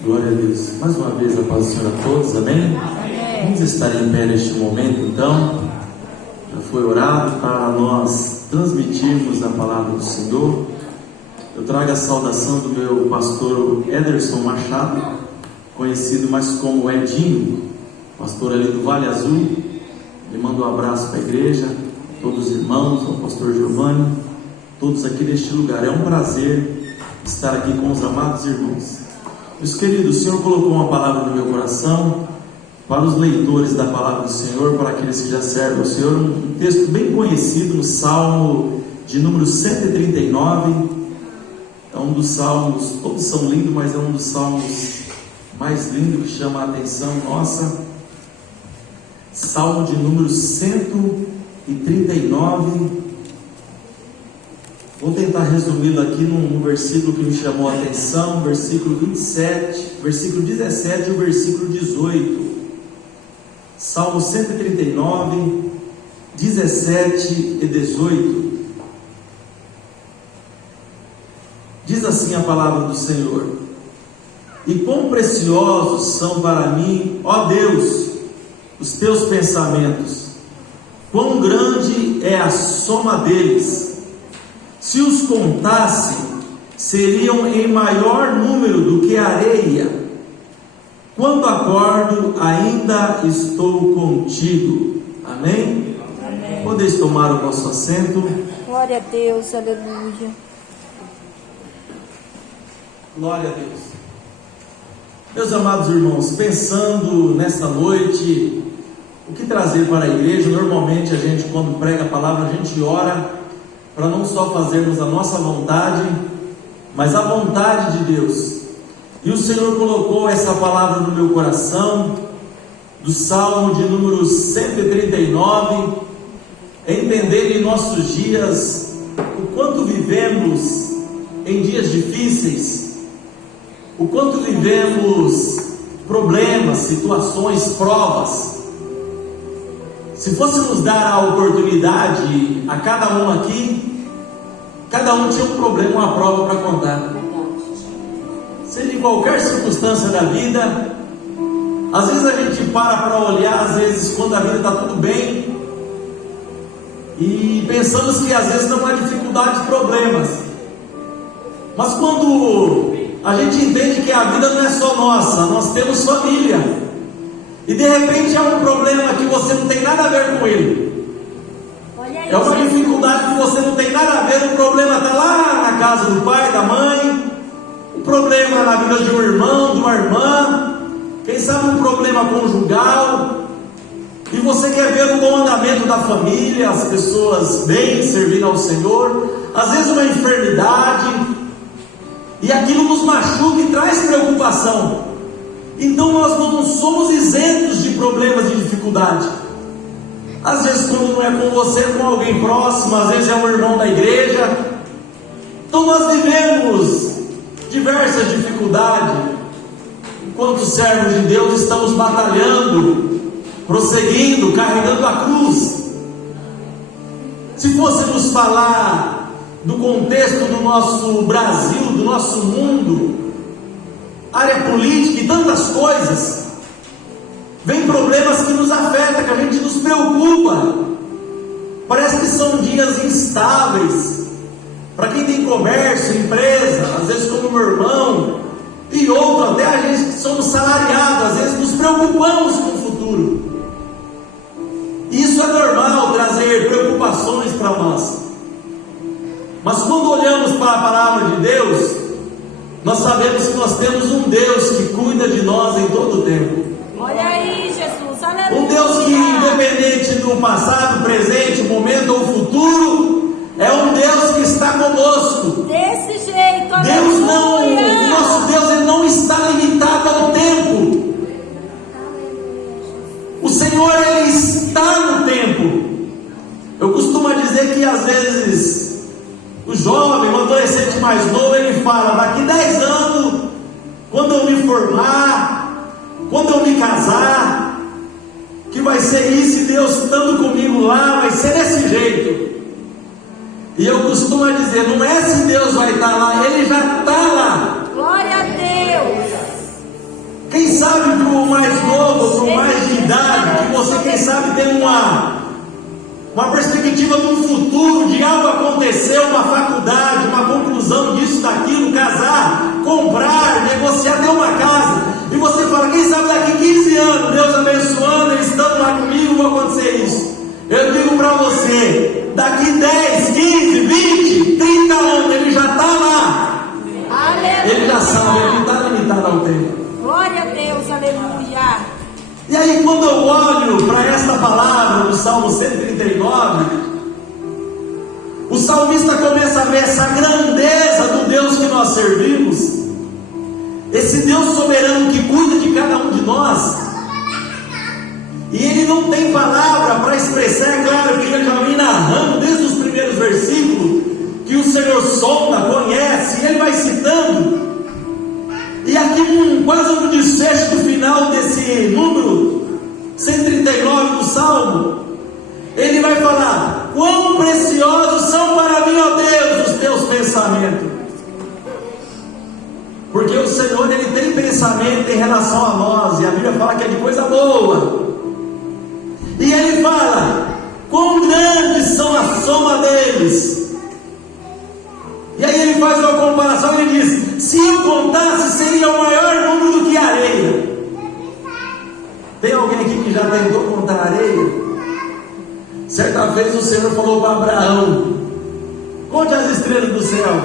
Glória a Deus. Mais uma vez a paz do Senhor a todos, amém? Amém. Vamos estar em pé neste momento então. Já foi orado para nós transmitirmos a palavra do Senhor. Eu trago a saudação do meu pastor Ederson Machado, conhecido mais como Edinho, pastor ali do Vale Azul. Ele manda um abraço para a igreja, todos os irmãos, ao pastor Giovanni, todos aqui neste lugar. É um prazer estar aqui com os amados irmãos. Meus queridos, o Senhor colocou uma palavra no meu coração para os leitores da palavra do Senhor, para aqueles que já servem ao Senhor, um texto bem conhecido no Salmo de número 139. É um dos salmos, todos são lindos, mas é um dos salmos mais lindos que chama a atenção nossa. Salmo de número 139. Vou tentar resumi-lo aqui num versículo que me chamou a atenção, versículo 27, versículo 17 e o versículo 18. Salmo 139, 17 e 18. Diz assim a palavra do Senhor: E quão preciosos são para mim, ó Deus, os teus pensamentos, quão grande é a soma deles. Se os contasse, seriam em maior número do que a areia. Quando acordo, ainda estou contigo. Amém? Amém. Podeis tomar o vosso assento. Glória a Deus, aleluia. Glória a Deus. Meus amados irmãos, pensando nesta noite, o que trazer para a igreja? Normalmente a gente, quando prega a palavra, a gente ora para não só fazermos a nossa vontade, mas a vontade de Deus. E o Senhor colocou essa palavra no meu coração, do Salmo de número 139, entender em nossos dias o quanto vivemos em dias difíceis, o quanto vivemos problemas, situações, provas. Se fôssemos dar a oportunidade a cada um aqui, cada um tinha um problema, uma prova para contar. Seja em qualquer circunstância da vida, às vezes a gente para olhar, às vezes quando a vida está tudo bem, e pensamos que às vezes não há dificuldades, problemas. Mas quando a gente entende que a vida não é só nossa, nós temos família, e de repente há um problema que você não tem nada a ver com ele. É uma dificuldade que você não tem nada a ver, o problema está lá na casa do pai, da mãe, o problema na vida de um irmão, de uma irmã, quem sabe um problema conjugal, e você quer ver o bom andamento da família, as pessoas bem, servindo ao Senhor, às vezes uma enfermidade, e aquilo nos machuca e traz preocupação. Então nós não somos isentos de problemas, de dificuldade. Às vezes quando não é com você, é com alguém próximo, às vezes é um irmão da igreja. Então nós vivemos diversas dificuldades. Enquanto servos de Deus estamos batalhando, prosseguindo, carregando a cruz. Se fôssemos falar do contexto do nosso Brasil, do nosso mundo, área política e tantas coisas, vem problemas que nos afetam, que a gente nos preocupa. Parece que são dias instáveis para quem tem comércio, empresa, às vezes como meu irmão e outro, até a gente que somos salariados, às vezes nos preocupamos com o futuro. Isso é normal, trazer preocupações para nós. Mas quando olhamos para a palavra de Deus, nós sabemos que nós temos um Deus que cuida de nós em todo o tempo. Olha aí, Jesus, aleluia. Um Deus que, independente do passado, presente, momento ou futuro, é um Deus que está conosco. Desse jeito, aleluia. Deus não, o nosso Deus, ele não está limitado ao tempo. O Senhor, ele está no tempo. Eu costumo dizer que às vezes o jovem, o adolescente mais novo, ele fala: daqui 10 anos, quando eu me formar, quando eu me casar, que vai ser isso, e Deus estando comigo lá, vai ser desse jeito. E eu costumo dizer, não é se Deus vai estar lá, Ele já está lá. Glória a Deus. tem uma perspectiva de um futuro, de algo acontecer, uma faculdade, uma conclusão disso, daquilo, casar, comprar, negociar, ter uma casa, e você fala, quem sabe daqui 15 anos, Deus abençoando, eles estando lá comigo, vai acontecer isso. Eu digo para você, daqui 10, 15, 20, 30 anos, ele já está lá. Aleluia. Ele já sabe, ele não está limitado ao tempo. Glória a Deus, aleluia. E aí, quando eu olho para esta palavra do Salmo 139, o salmista começa a ver essa grandeza do Deus que nós servimos, esse Deus soberano que cuida de cada um de nós. E ele não tem palavra para expressar, é claro que ele já vem narrando desde os primeiros versículos, que o Senhor sonda, conhece, e ele vai citando. E aqui quase um desfecho do final desse número 139 do Salmo, ele vai falar, quão preciosos são para mim, ó Deus, os teus pensamentos. Porque o Senhor, ele tem pensamento em relação a nós, e a Bíblia fala que é de coisa boa. E ele fala, quão grandes são a soma deles. E aí ele faz uma comparação, ele diz, se eu contasse, seria o maior número do que a areia. Tem alguém aqui que já tentou contar areia? Certa vez o Senhor falou para Abraão, conte as estrelas do céu,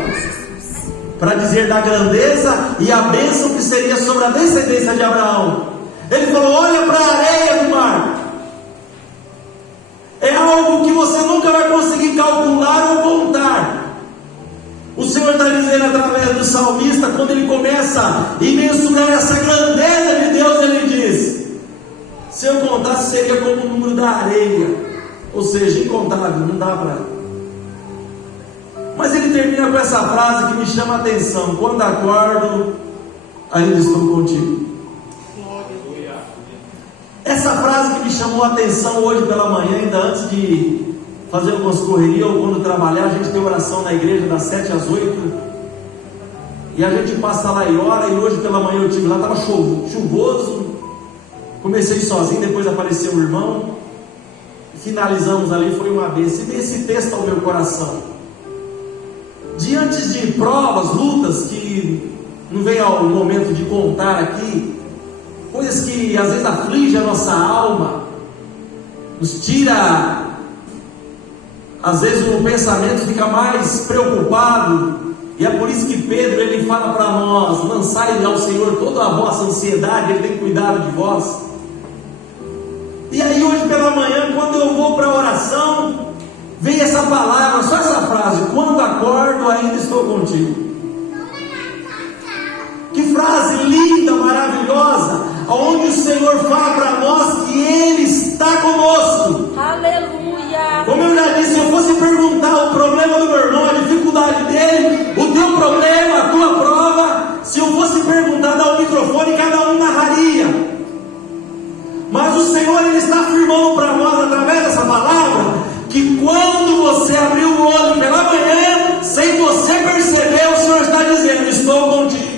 para dizer da grandeza e a bênção que seria sobre a descendência de Abraão. Ele falou, olha para a areia do mar. É algo que você nunca vai conseguir calcular ou contar. O Senhor está dizendo através do salmista, quando ele começa a mensurar essa grandeza de Deus, ele diz, se eu contasse seria como o número da areia, ou seja, incontável, não dá para. Mas ele termina com essa frase que me chama a atenção, quando acordo, ainda estou contigo. Essa frase que me chamou a atenção hoje pela manhã, ainda antes de fazer algumas correrias ou quando trabalhar, a gente tem oração na igreja das 7 às 8 e a gente passa lá e ora. E hoje pela manhã eu estive lá, estava chuvoso, comecei sozinho, depois apareceu um irmão, finalizamos ali, foi uma bênção. E esse texto ao meu coração, diante de provas, lutas que não vem ao momento de contar aqui, coisas que às vezes afligem a nossa alma, nos tira, às vezes o pensamento fica mais preocupado, e é por isso que Pedro, ele fala para nós, lançai ao Senhor toda a vossa ansiedade, Ele tem cuidado de vós. E aí hoje pela manhã, quando eu vou para a oração, vem essa palavra, só essa frase, quando acordo ainda estou contigo. Que frase linda, maravilhosa, onde o Senhor fala para nós que Ele está conosco. Aleluia. Como eu já disse, se eu fosse perguntar o problema do meu irmão, a dificuldade dele, o teu problema, a tua prova, se eu fosse perguntar, dar o microfone, cada um narraria. Mas o Senhor, Ele está afirmando para nós, através dessa palavra, que quando você abrir o olho pela manhã, sem você perceber, o Senhor está dizendo, estou contigo.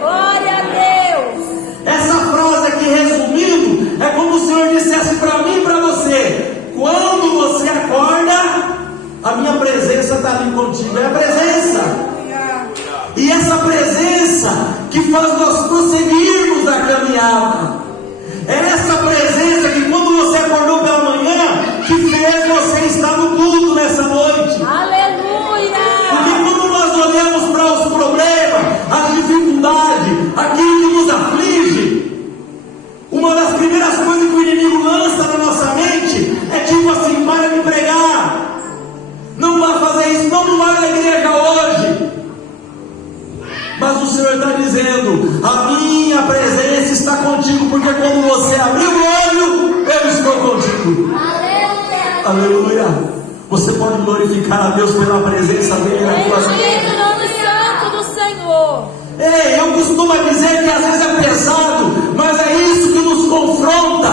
Glória a Deus. Essa frase aqui, resumindo, é como o Senhor dissesse para mim e para você, quando você acorda, a minha presença está ali contigo. É a presença. E essa presença que faz nós prosseguirmos na caminhada. É essa presença que quando você acordou pela manhã, que fez você estar no culto nessa noite. Aleluia. Porque quando nós olhamos para os problemas, as dificuldades, aquilo que nos aflige, uma das primeiras coisas que o inimigo lança na nossa mente é tipo assim, para de pregar, não vai fazer isso, não vai na igreja hoje. Mas o Senhor está dizendo, a minha presença está contigo, porque quando você abrir o olho, eu estou contigo. Aleluia. Aleluia. Você pode glorificar a Deus pela presença dele na tua vida. Bendito o nome santo do Senhor. Ei, eu costumo dizer que às vezes é pesado, mas é isso que nos confronta,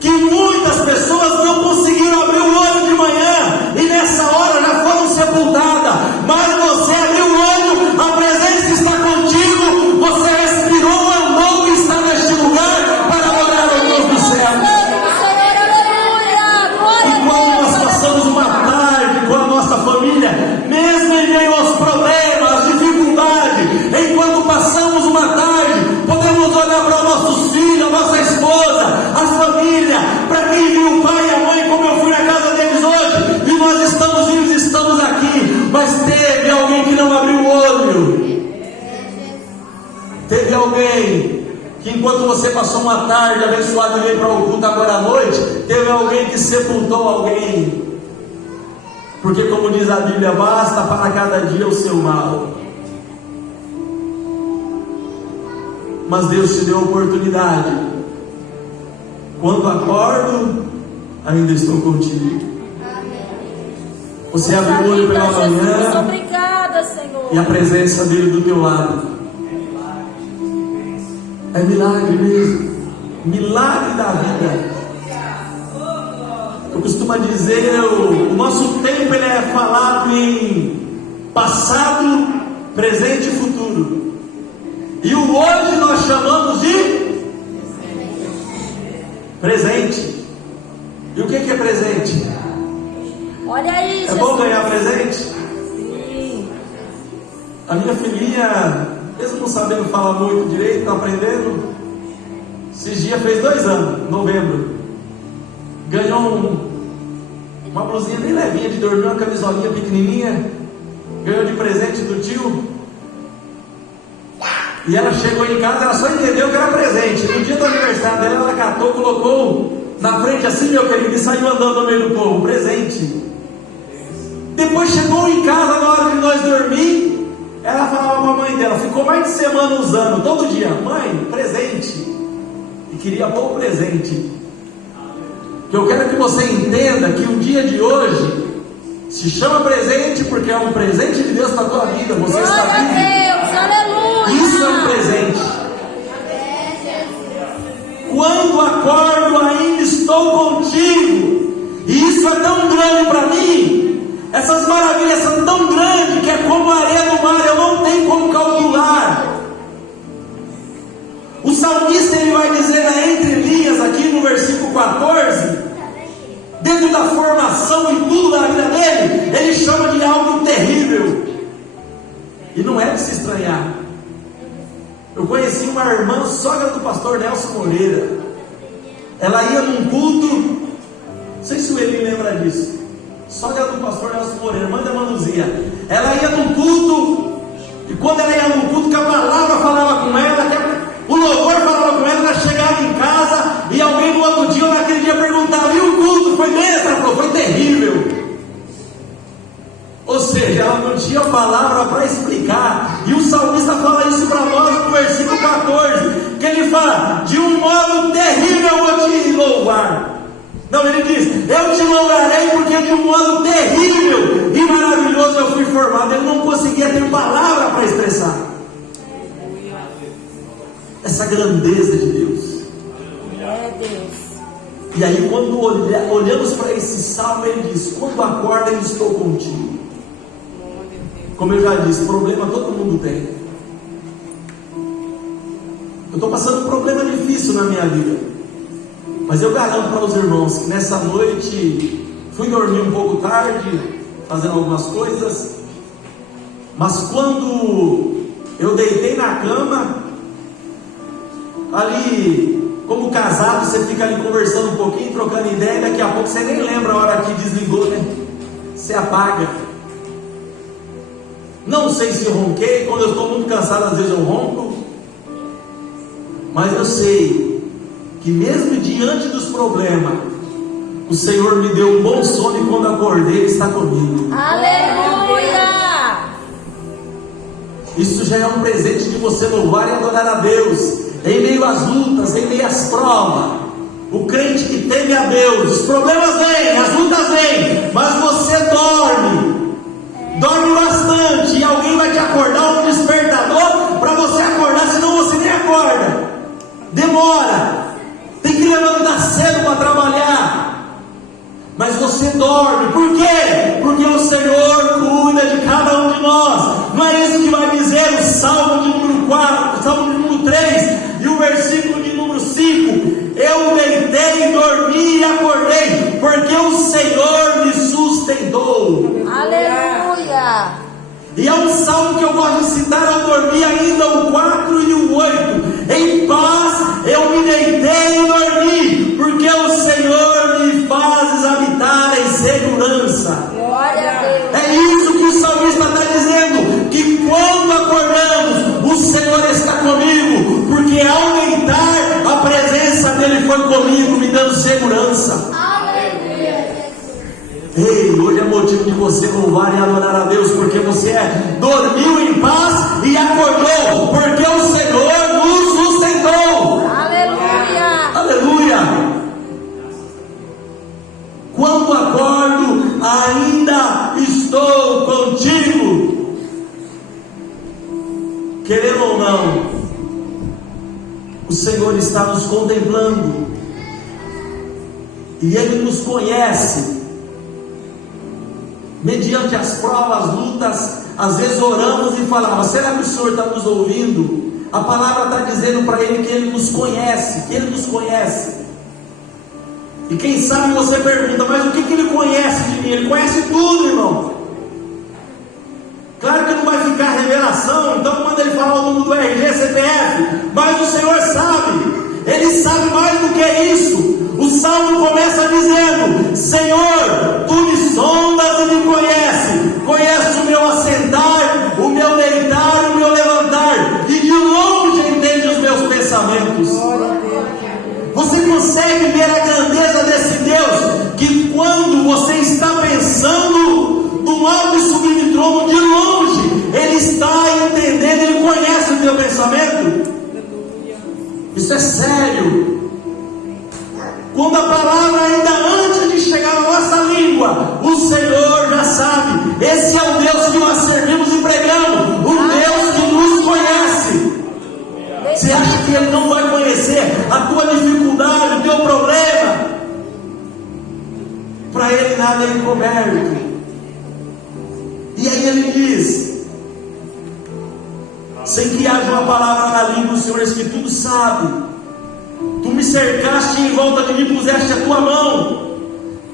que muitas pessoas não conseguiram abrir o olho de manhã, e nessa hora já foram sepultadas, mas você abriu o olho, a presença está contigo, você respirou, andou e está neste lugar, para adorar ao Deus do céu. Teve alguém que enquanto você passou uma tarde abençoada e veio para o culto agora à noite, teve alguém que sepultou alguém. Porque como diz a Bíblia, basta para cada dia o seu mal. Mas Deus te deu a oportunidade. Quando acordo, ainda estou contigo. Você abre o olho pela manhã, obrigada, Senhor. e a presença dele do teu lado. É milagre mesmo. Milagre da vida. Eu costumo dizer, o nosso tempo ele é falado em passado, presente e futuro. E o hoje nós chamamos de presente. E o que é presente? Olha aí, É Jesus. bom ganhar presente? Sim. A minha filhinha, mesmo não sabendo falar muito direito, está aprendendo. Esses dias fez 2 anos, novembro. Ganhou uma blusinha bem levinha de dormir, uma camisolinha pequenininha. Ganhou de presente do tio. E ela chegou em casa, ela só entendeu que era presente. No dia do aniversário dela, ela catou, colocou na frente assim, meu querido, e saiu andando no meio do povo. Presente. Depois chegou em casa, na hora de nós dormir, ela falava para a mãe dela, ficou mais de semana usando, todo dia, mãe, presente. E queria pôr o presente. Que eu quero que você entenda que o dia de hoje se chama presente porque é um presente de Deus para a tua vida. Você está Glória vivo. a Deus, aleluia. Isso é um presente. Quando acordo ainda estou contigo. E isso é tão grande para mim. Essas maravilhas são tão grandes que é como a areia do mar. Eu não tenho como calcular. O salmista ele vai dizer na entrelinhas aqui no versículo 14, dentro da formação e tudo da vida dele, ele chama de algo terrível. E não é de se estranhar. Eu conheci uma irmã, sogra do pastor Nelson Moreira. Ela ia num culto, não sei se o Eli lembra disso. Sogra do pastor Nelson Moreira, mãe da Manuzia. Ela ia num culto, e quando ela ia num culto, que a palavra falava com ela, o louvor falava com ela, ela chegava em casa, e alguém no outro dia, ou naquele dia, perguntava, e o culto foi mesmo? Ela falou, foi terrível. Ou seja, ela não tinha palavra para explicar. E o salmista fala isso para nós no versículo 14, que ele fala, de um modo terrível eu vou te louvar. Não, ele diz, eu te louvarei porque de um modo terrível e maravilhoso eu fui formado. Ele não conseguia ter palavra para expressar essa grandeza de Deus. É Deus. E aí quando olhamos para esse salmo, ele diz, quando acorda eu estou contigo. Como eu já disse, problema todo mundo tem. Eu estou passando um problema difícil na minha vida, mas eu garanto para os irmãos que nessa noite fui dormir um pouco tarde, fazendo algumas coisas, mas quando eu deitei na cama, ali, como casado, você fica ali conversando um pouquinho, trocando ideia, e daqui a pouco você nem lembra a hora que desligou, né? Você apaga. Não sei se ronquei, quando eu estou muito cansado, às vezes eu ronco, mas eu sei que mesmo diante dos problemas, o Senhor me deu um bom sono e quando acordei, Ele está comigo. Aleluia! Isso já é um presente de você louvar e adorar a Deus, em meio às lutas, em meio às provas. O crente que teme a Deus, os problemas vêm, as lutas vêm, mas você dorme bastante, e alguém vai te acordar, um despertador, para você acordar, senão você nem acorda. Demora, tem que levantar cedo para trabalhar, mas você dorme. Por quê? Porque o Senhor cuida de cada um de nós. Não é isso que vai dizer o Salmo de número 4, o Salmo de número 3 e o versículo de número 5? Eu deitei, dormi e acordei, porque o Senhor me sustentou. Aleluia! E é um salmo que eu gosto de citar ao dormir ainda, o 4 e o 8. Em paz eu me deitei e dormi, porque o Senhor me fazes habitar em segurança. Glória a Deus! É isso que o salmista está dizendo, que quando acordamos, o Senhor está comigo. Ei, hoje é motivo de você louvar e adorar a Deus, porque você dormiu em paz e acordou, porque o Senhor nos sustentou. Aleluia. Aleluia. Quando acordo, ainda estou contigo. Querendo ou não, o Senhor está nos contemplando, e Ele nos conhece. Mediante as provas, lutas, às vezes oramos e falamos: será que o Senhor está nos ouvindo? A palavra está dizendo para Ele que Ele nos conhece, que Ele nos conhece. E quem sabe você pergunta: mas o que Ele conhece de mim? Ele conhece tudo, irmão. Claro que não vai ficar revelação, então quando Ele fala o número do RG, CPF, mas o Senhor sabe, Ele sabe mais do que isso. O Salmo começa dizendo: Senhor, Tu me sondas e me conhece o meu assentar, o meu deitar, o meu levantar, e de longe entende os meus pensamentos. Você consegue ver a grandeza desse Deus, que quando você está pensando num alto e sublime trono, de longe Ele está entendendo, Ele conhece o teu pensamento? Isso é sério. Quando a palavra, ainda antes de chegar na nossa língua, o Senhor já sabe. Esse é o Deus que nós servimos e pregamos, o Deus que nos conhece. Você acha que Ele não vai conhecer a tua dificuldade, o teu problema? Para Ele nada é encoberto. E aí Ele diz: sem que haja uma palavra na língua, o Senhor diz que tudo sabe. Tu me cercaste e em volta de mim puseste a tua mão.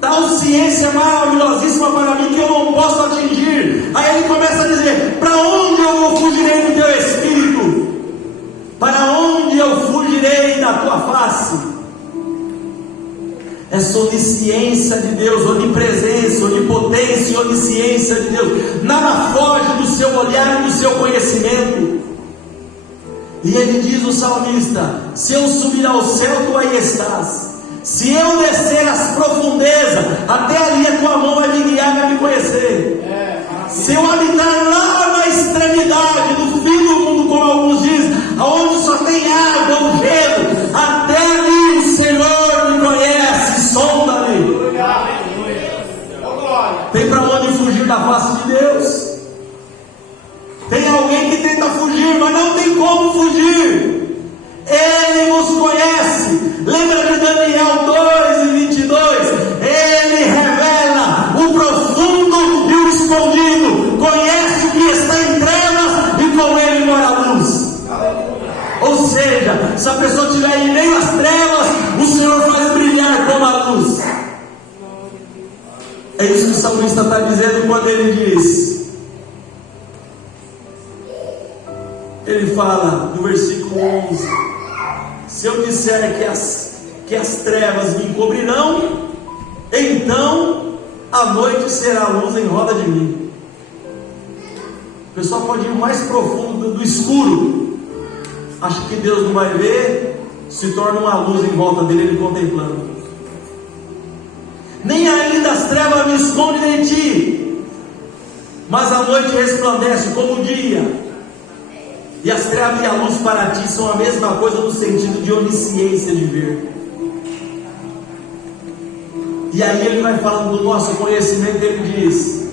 Tal ciência maravilhosíssima para mim que eu não posso atingir. Aí Ele começa a dizer: para onde eu vou fugirei do teu espírito? Para onde eu fugirei da tua face? Essa onisciência de Deus, onipresença, onipotência e onisciência de Deus, nada foge do seu olhar e do seu conhecimento. E Ele diz, o salmista: se eu subir ao céu, Tu aí estás. Se eu descer às profundezas, até ali a Tua mão vai me guiar, vai me conhecer. Se eu habitar lá na extremidade do fim do mundo, como alguns dizem, aonde só tem água ou gelo, até ali o Senhor me conhece, sonda-me. Tem para onde fugir da face de Deus? Tem alguém que tenta fugir, mas não tem como fugir. Ele nos conhece. Lembra de Daniel 2:22? Ele revela o profundo e o escondido. Conhece o que está em trevas e com Ele mora a luz. Ou seja, se a pessoa estiver em meio às trevas, o Senhor faz brilhar como a luz. É isso que o salmista está dizendo quando ele diz. Ele fala no versículo 11: se eu disser que as trevas me encobrirão, então a noite será luz em roda de mim. O pessoal pode ir mais profundo do escuro, acha que Deus não vai ver, se torna uma luz em volta dele, ele contemplando. Nem ainda as trevas me escondem de ti, mas a noite resplandece como o dia. E as trevas e a luz para ti são a mesma coisa no sentido de onisciência de ver. E aí ele vai falando do nosso conhecimento, ele diz: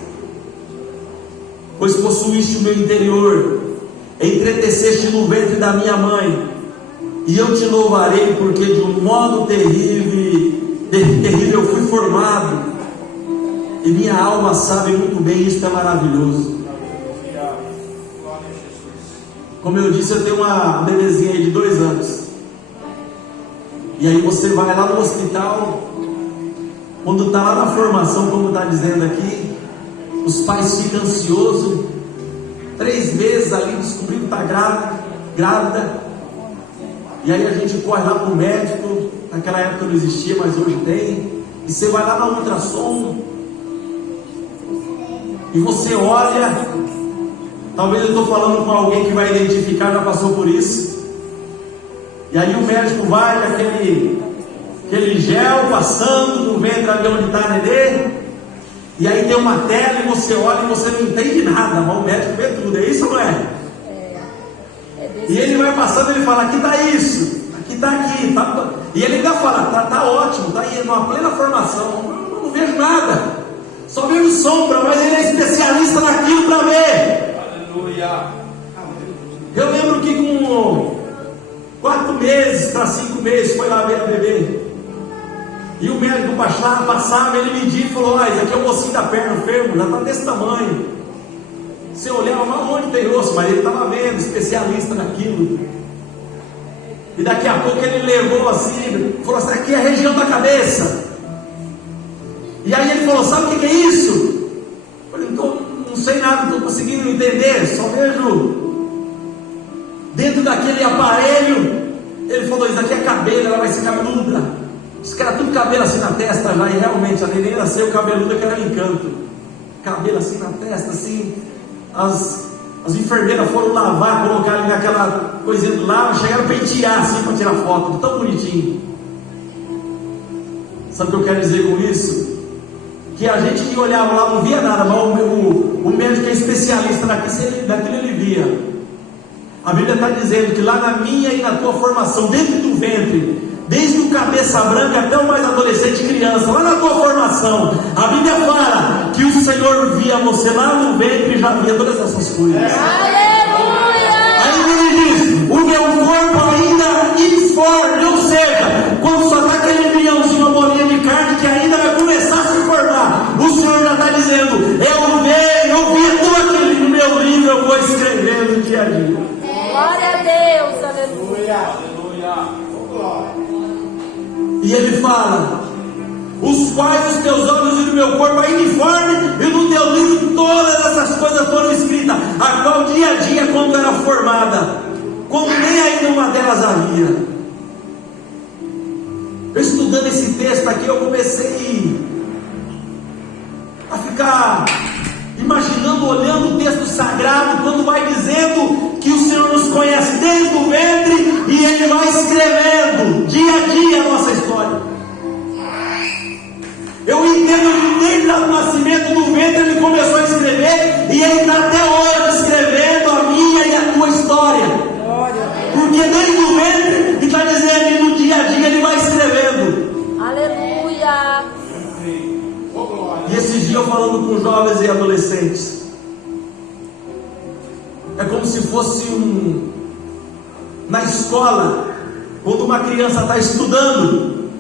pois possuíste o meu interior, entreteceste no ventre da minha mãe, e eu te louvarei, porque de um modo terrível eu fui formado, e minha alma sabe muito bem, isto é maravilhoso. Como eu disse, eu tenho uma bebezinha aí de 2 anos. E aí você vai lá no hospital, quando está lá na formação, como está dizendo aqui, os pais ficam ansiosos, 3 meses ali, descobrindo que está grávida. E aí a gente corre lá para o médico, naquela época não existia, mas hoje tem. E você vai lá na ultrassom, e você olha. Talvez eu estou falando com alguém que vai identificar, já passou por isso. E aí o médico vai, aquele gel passando no ventre ali onde está a nenê, E aí tem uma tela e você olha e você não entende nada, mas o médico vê tudo, é isso ou não é? E ele vai passando e ele fala, aqui está isso, aqui está aqui, tá... E ele ainda fala, tá ótimo, está aí numa plena formação, eu não vejo nada, só vejo sombra, mas ele é especialista naquilo para ver. Aleluia. Eu lembro que com 4 meses para 5 meses foi lá ver a bebê. E o médico passava, ele media e falou, isso aqui é o ossinho da perna, enfermo, já está desse tamanho. Você olhava, mas onde tem osso? Mas ele estava vendo, especialista naquilo. E daqui a pouco ele levou assim, falou assim, aqui é a região da cabeça. E aí ele falou, sabe o que é isso? Eu falei, não sei nada, não estou conseguindo entender, só vejo dentro daquele aparelho. Ele falou, isso aqui é cabelo, ela vai ser cabeluda. Os caras tudo cabelo assim na testa já, e realmente a neném nasceu cabeluda que era um encanto. Cabelo assim na testa, assim. As enfermeiras foram lavar, colocar ali naquela coisinha do lado, chegaram a pentear assim para tirar foto, tão bonitinho. Sabe o que eu quero dizer com isso? Que a gente que olhava lá não via nada, mas o médico que é especialista naquilo ele via. A Bíblia está dizendo que lá na minha e na tua formação, dentro do ventre, desde o cabeça branca até o mais adolescente criança, lá na tua formação, a Bíblia fala que o Senhor via você lá no ventre e já via todas essas coisas. Aleluia! Aí ele diz, o meu corpo ainda informe, ou seja, quando só está aquele embriãozinho, uma bolinha de carne que ainda vai começar a se formar, o Senhor já está dizendo, eu vi tudo aquilo no meu livro, eu vou escrevendo dia a dia. Glória a Deus, aleluia. Aleluia. E ele fala, os quais os teus olhos e no meu corpo ainda informe, e no teu livro todas essas coisas foram escritas, a qual dia a dia quando era formada, como nem ainda uma delas havia. Eu estudando esse texto aqui, eu comecei a ficar imaginando, olhando o texto sagrado, quando vai dizendo que o Senhor nos conhece desde o ventre, e Ele vai escrevendo dia a dia a nossa história. Eu entendo que desde o nascimento do ventre Ele começou a escrever, e Ele está até hoje escrevendo a minha e a tua história. Porque desde o ventre Ele está dizendo que no dia a dia Ele vai escrevendo. Aleluia. E esses dias eu falando com jovens e adolescentes, é como se fosse na escola, quando uma criança está estudando,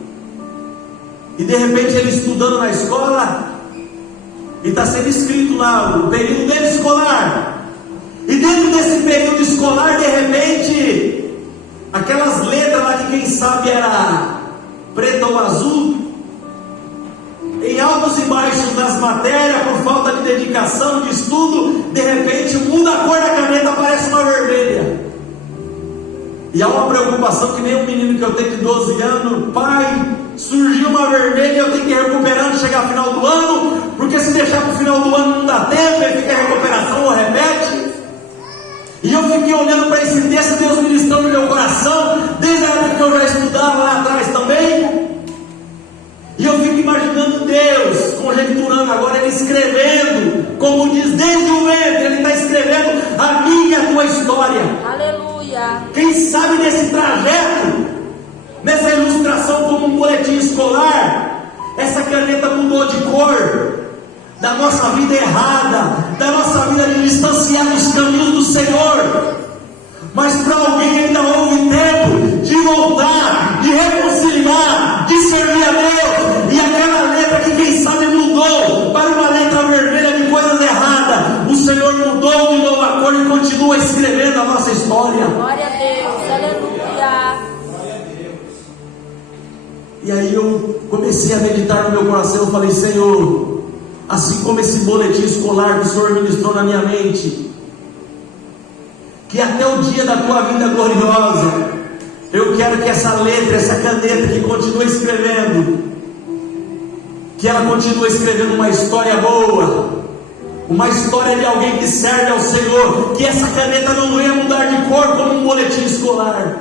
e de repente ele estudando na escola, e está sendo escrito lá o período dele escolar, e dentro desse período escolar, de repente, aquelas letras lá que quem sabe era preta ou azul, em altos e baixos nas matérias, por falta de dedicação, de estudo, de repente muda a cor da caneta, aparece uma vermelha. E há uma preocupação que nem um menino que eu tenho de 12 anos, pai, surgiu uma vermelha, eu tenho que ir recuperando, chegar ao final do ano, porque se deixar para o final do ano não dá tempo, aí fica a recuperação ou repete. E eu fiquei olhando para esse texto, Deus ministrando no meu coração, desde a época que eu já estudava lá atrás também. E eu fico imaginando Deus, conjecturando agora, Ele escrevendo, como diz, desde o ventre, Ele está escrevendo a minha e a tua história. Aleluia. Quem sabe nesse trajeto, nessa ilustração como um boletim escolar, essa caneta mudou de cor, da nossa vida errada, da nossa vida de distanciar dos caminhos do Senhor. Mas para alguém ainda houve tempo de voltar, de reconciliar, de servir a Deus. E aquela letra que quem sabe mudou para uma letra vermelha de coisas erradas, o Senhor mudou de novo a cor e continua escrevendo a nossa história. Glória a Deus, aleluia. E aí eu comecei a meditar no meu coração, eu falei, Senhor, assim como esse boletim escolar que o Senhor ministrou na minha mente, que até o dia da tua vinda gloriosa, eu quero que essa letra, essa caneta que continua escrevendo, que ela continue escrevendo uma história boa, uma história de alguém que serve ao Senhor, que essa caneta não venha mudar de cor como um boletim escolar,